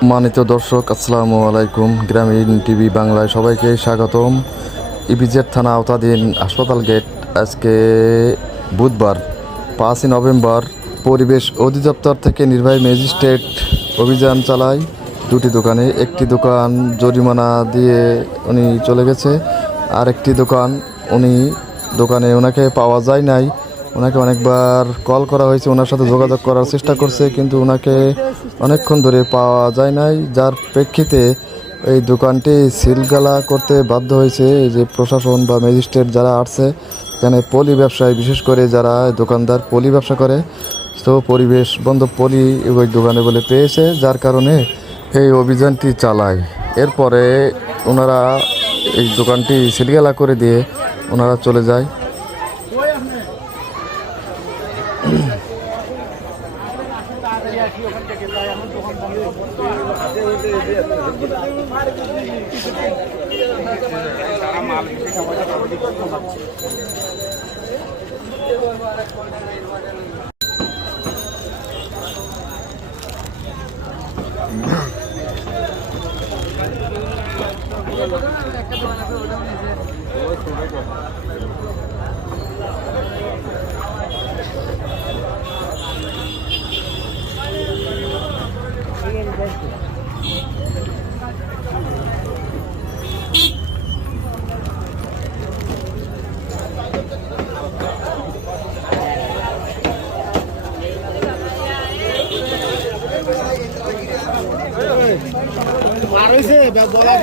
মানিত দর্শক, আসসালামু আলাইকুম। গ্রামীণ টিভি বাংলায় সবাইকে স্বাগতম। ইপিজেড থানা আওতাধীন হাসপাতাল গেট আজকে বুধবার 5ই নভেম্বর পরিবেশ অধিদপ্তর থেকে নির্বাহী ম্যাজিস্ট্রেট অভিযান চালায় দুটি দোকানে। একটি দোকান জরিমানা দিয়ে উনি চলে গেছে, আর একটি দোকান দোকানে ওনাকে পাওয়া যায় নাই। ওনাকে অনেকবার কল করা হয়েছে, ওনার সাথে যোগাযোগ করার চেষ্টা করছে, কিন্তু ওনাকে অনেকক্ষণ ধরে পাওয়া যায় নাই, যার প্রেক্ষিতে এই দোকানটি সিলগালা করতে বাধ্য হয়েছে। এই যে প্রশাসন বা ম্যাজিস্ট্রেট যারা আসছে, এখানে পলি ব্যবসায়ী, বিশেষ করে যারা দোকানদার পলি ব্যবসা করে, তো পরিবেশ বান্ধব পলি ওই দোকানে বলে পেয়েছে, যার কারণে এই অভিযানটি চালায়। এরপরে ওনারা এই দোকানটি সিলগালা করে দিয়ে ওনারা চলে যায়। আর হইছে বলা